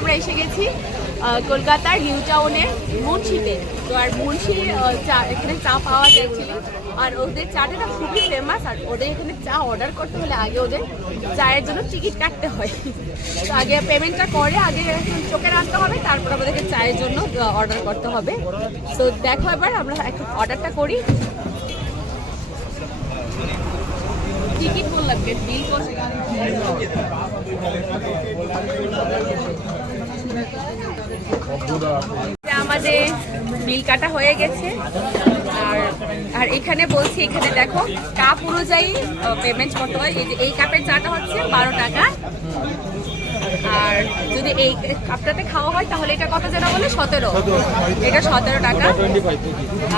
আমরা এসে গেছি কলকাতার নিউ টাউনের মুন্সিতে। তো আর মুন্সি চা, এখানে চা পাওয়া যাচ্ছিল আর ওদের চাটা না খুবই ফেমাস আর ওদের এখানে চা অর্ডার করতে হলে আগে ওদের চায়ের জন্য টিকিট কাটতে হয়। তো আগে পেমেন্টটা করে, আগে চোখে রাখতে হবে, তারপর আমাদেরকে চায়ের জন্য অর্ডার করতে হবে। তো দেখো এবার আমরা একটু অর্ডারটা করি। টিকিট বললাম? বিল আমাদের বিল কাটা হয়ে গেছে। আর আর এখানে বলছি, এখানে দেখো কাপ অনুযায়ী পেমেন্ট করতে হয়। এই যে, এই কাপের চাটা হচ্ছে বারো টাকা। আর যদি এই কাপটাতে খাওয়া হয়, তাহলে এটা কত যেন বলে? সতেরো। এটা সতেরো টাকা।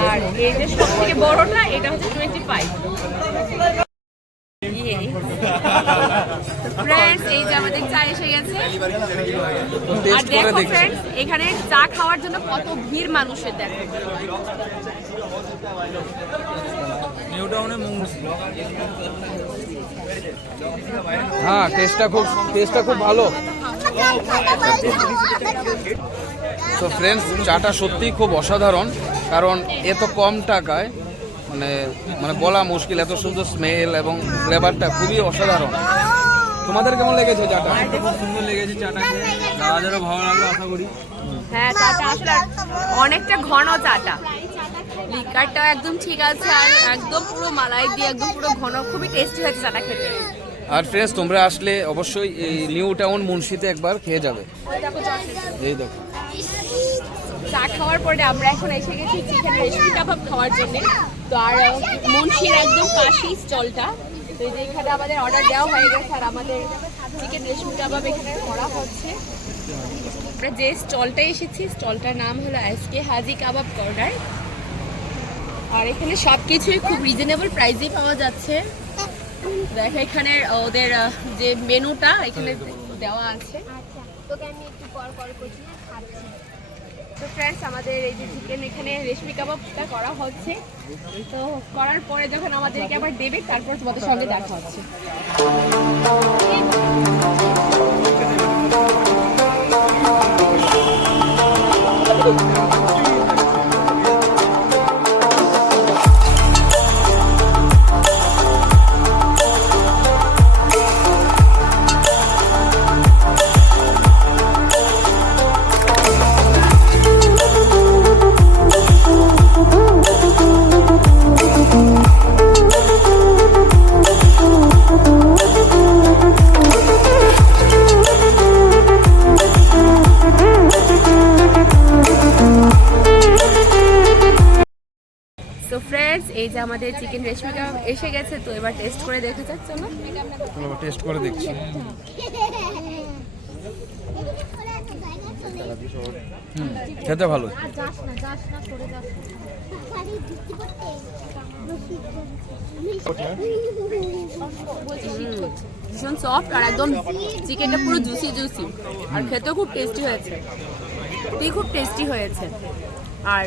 আর এই যে সব থেকে বড়টা এটা হচ্ছে টোয়েন্টি ফাইভ ফ্রেন্ডস এই যে আমাদের চা এসে গেছে। আর দেখো ফ্রেন্ডস এখানে চা খাওয়ার জন্য কত ভিড় মানুষের দেখো। নিউ টাউনে হ্যাঁ টেস্টটা খুব টেস্টটা খুব ভালো। তো ফ্রেন্ডস চাটা সত্যিই খুব অসাধারণ কারণ এত কম টাকায় মানে মানে বলা মুশকিল এত সুন্দর স্মেল এবং ফ্লেভারটা খুবই অসাধারণ। তোমাদের কেমন লেগেছে চাটা? খুব সুন্দর লেগেছে চাটা খেয়ে। দাদাদেরও ভালো লাগল আশা করি। হ্যাঁ চাটা আসলে অনেকটা ঘন চাটা। লিকারটাও একদম ঠিক আছে আর একদম পুরো মালাই দিয়ে একদম পুরো ঘন খুবই টেস্টি হয়েছে চাটা খেতে। আর ফ্রেন্ডস তোমরা আসলে অবশ্যই এই নিউ টাউন মুন্সিতে একবার খেয়ে যাবে। এই দেখো। চা খাওয়ার পরে আমরা এখন এসে গেছি চিকেন রেসিপি কাবাব খাওয়ার জন্য। তো আর মুন্সির একদম পাশেই স্টলটা। তো এই যে এখানে আমাদের অর্ডার দেওয়া হয়ে গেছে আর আমাদের চিকেন রেশমি কাবাব এখানে করা হচ্ছে। আমরা যে স্টলটা এসেছি, স্টলটার নাম হলো এসকে হাজি কাবাব কর্নার। আর এখানে সব কিছুই খুব রিজনেবল প্রাইসেই পাওয়া যাচ্ছে। দেখো এখানে ওদের যে মেনুটা এখানে দেওয়া আছে। তোকে আমি একটু কল করছি খাচ্ছি তো ফ্রেন্ডস আমাদের এই যে চিকেন এখানে রেশমি কাবাবটা করা হচ্ছে। তো করার পরে যখন আমাদেরকে আবার দেবে, তারপর তোমাদের সঙ্গে দেখা হচ্ছে। সো এই যে আমাদের চিকেন রেশমি কাবাব এসে গেছে তো এবার টেস্ট করে দেখা যাচ্ছে না টেস্ট করে দেখছি। হুম খেতে ভালো। যাস না যাস না সরে যাস খালি ঢুকতে পড়তে ভীষণ সফট আর একদম চিকেনটা পুরো জুসি জুসি আর খেতেও খুব টেস্টি হয়েছে। সত্যিই খুব টেস্টি হয়েছে। আর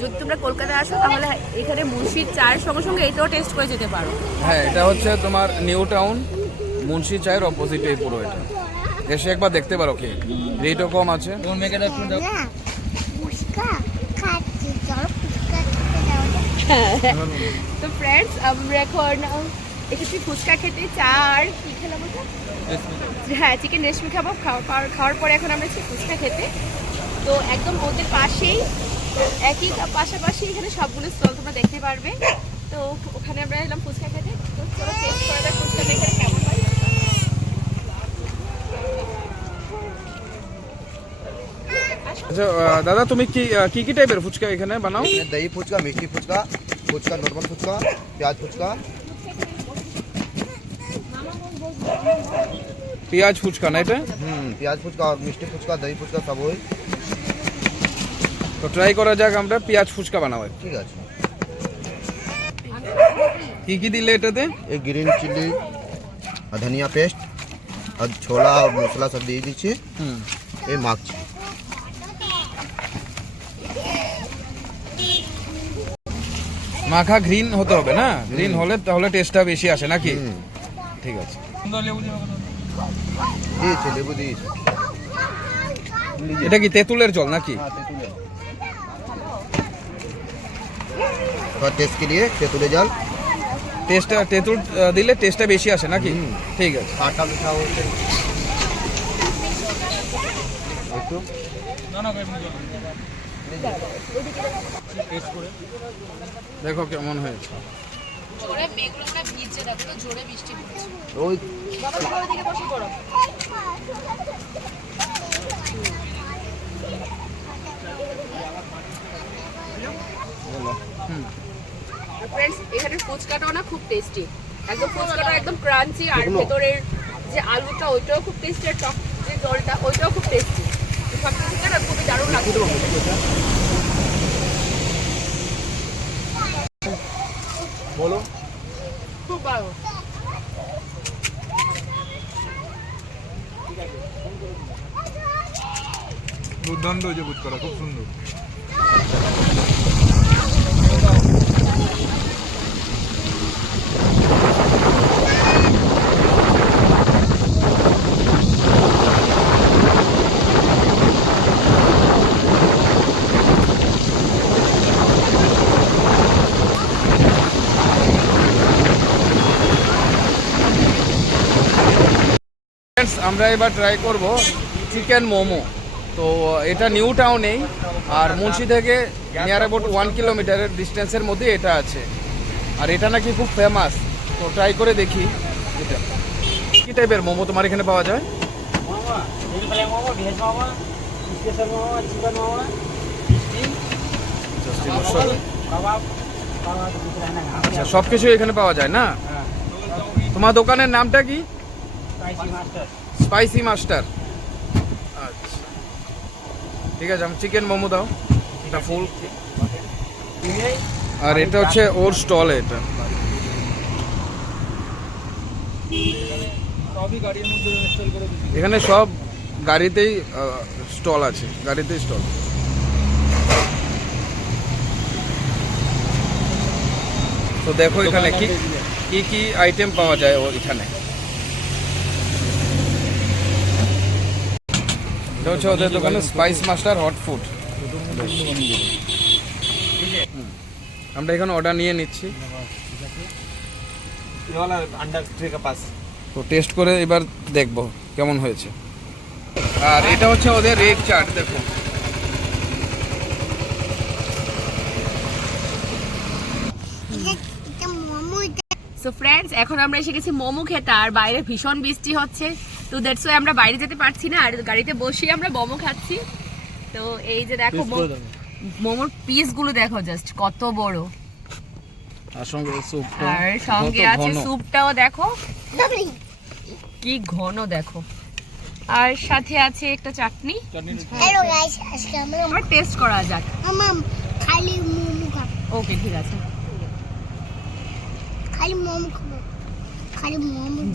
যদি তোমরা কলকাতায় আসো তাহলে এখানে মুর্শিদ চায়ের সঙ্গে সঙ্গে এটাও টেস্ট করে যেতে পারো। হ্যাঁ এটা হচ্ছে তোমার নিউ টাউন মুন্সি চায়ের অপোজিটে পুরো এটা। এসে একবার দেখতে পারো কি রেটও কম আছে। তোমার একটু দাও যাও। তো ফ্রেন্ডস আমরা এখন এসেছি ফুচকা খেতে চা আর কি খেলাম হ্যাঁ চিকেন রেশমি খাব খাওয়া- খাওয়ার খাওয়ার পরে এখন আমরা এসেছি ফুচকা খেতে। তো একদম ওদের পাশেই একই পাশাপাশি এখানে সবগুলো স্টল তোমরা দেখতে পারবে। তো ওখানে আমরা এলাম ফুচকা খেতে। আচ্ছা, দাদা তুমি কি কি কি টাইপের ফুচকা এখানে বানাও? দই ফুচকা মিষ্টি ফুচকা ফুচকা নর্মাল ফুচকা পেঁয়াজ ফুচকা। পেঁয়াজ ফুচকা না এটা হুম পেঁয়াজ ফুচকা মিষ্টি ফুচকা দই ফুচকা সব হয় তো ট্রাই করা যাক আমরা পেঁয়াজ ফুচকা বানাবো। ঠিক আছে। কি কি দিলে এটাতে? এই গ্রিন চিলি আর ধনিয়া পেস্ট আর ছোলা আর মশলা সব দিয়ে দিচ্ছি। হুম। এই মাখছি। মাখা গ্রিন হতে হবে না? গ্রিন হলে তাহলে টেস্টটা বেশি আসে নাকি? ঠিক আছে। দিয়েছি লেবু দিয়েছি। এটা কি তেঁতুলের জল নাকি? और टेस्ट के लिए तेतुले जल টেস্টটা তেঁতুল আহ, দিলে টেস্টটা বেশি আসে নাকি হুম। ঠিক আছে आटा मीठा हो একটু দেখো কেমন হয়েছে জোরে মেঘগুলো ভিজছে দেখো তো জোরে বৃষ্টি পড়ছে ওই বাবা ফ্রেন্ডস এখানে ফুচকাটাও না খুব টেস্টি একদম ফুচকাটা একদম ক্রাঞ্চি আর ভেতরের যে আলুটা ওইটাও খুব টেস্টি আর টক যে জলটা ওইটাও খুব টেস্টি সব না খুবই দারুণ লাগছে। বলো। খুব ভালো। দুর্দান্ত হয়েছে ফুচকাটা খুব সুন্দর। ফ্রেন্ডস আমরা এবার ট্রাই করব চিকেন মোমো। তো, এটা নিউ টাউনেই আর মুন্সি থেকে নিয়ার অ্যাবাউট ওয়ান কিলোমিটারের ডিস্টেন্সের মধ্যে এটা আছে। আর এটা নাকি খুব ফেমাস তো ট্রাই করে দেখি। এটা। কী টাইপের মোমো তোমার এখানে পাওয়া যায়? আচ্ছা সব কিছু এখানে পাওয়া যায় না? তোমার দোকানের নামটা কি? স্পাইসি মাস্টার আচ্ছা। ঠিক আছে, আমি চিকেন মোমো দাও। এটা ফুল আর এটা হচ্ছে ওর স্টল এটা। এখানে সব গাড়িতেই স্টল আছে। গাড়িতেই স্টল তো দেখো এখানে কি কি কি আইটেম পাওয়া যায় এখানে। এটা হচ্ছে ওদের দোকানে স্পাইস মাস্টার হট ফুড আমরা এখানে অর্ডার নিয়ে নিচ্ছি। তো টেস্ট করে এবার দেখব কেমন হয়েছে। আর এটা হচ্ছে ওদের রেড চাট দেখো। সো ফ্রেন্ডস এখন আমরা এসে গেছি মোমো খেতে, আর বাইরে ভীষণ বৃষ্টি হচ্ছে। তো দ্যাটস ওয়াই আমরা বাইরে যেতে পারছি না আর গাড়িতে বসে আমরা মোমো খাচ্ছি। তো এই যে দেখো মোমোর পিসগুলো দেখো জাস্ট কত বড়। আর সঙ্গে স্যুপ আর সঙ্গে আছে স্যুপটাও দেখো। কি ঘন দেখো। আর সাথে আছে একটা চাটনি। হ্যালো গাইস আজকে আমরা আমরা টেস্ট করা যাক। আমার খালি মোমো খাব। ওকে ঠিক আছে। খালি মোমো খাব। খালি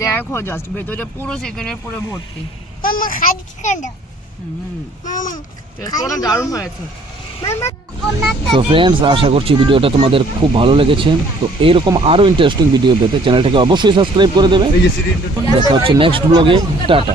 দেখো জাস্ট ভেতরে পুরো চিকেনের পুরো ভর্তি। মামা খালি চিকেনটা হুম। মামা টেস্ট দারুণ হয়েছে। মামা কোনটা ফ্রেন্ডস আশা করছি ভিডিওটা তোমাদের খুব ভালো লেগেছে। তো এরকম আরও ইন্টারেস্টিং ভিডিও পেতে চ্যানেলটাকে অবশ্যই সাবস্ক্রাইব করে দেবে। দেখা হচ্ছে নেক্সট ব্লগে টাটা।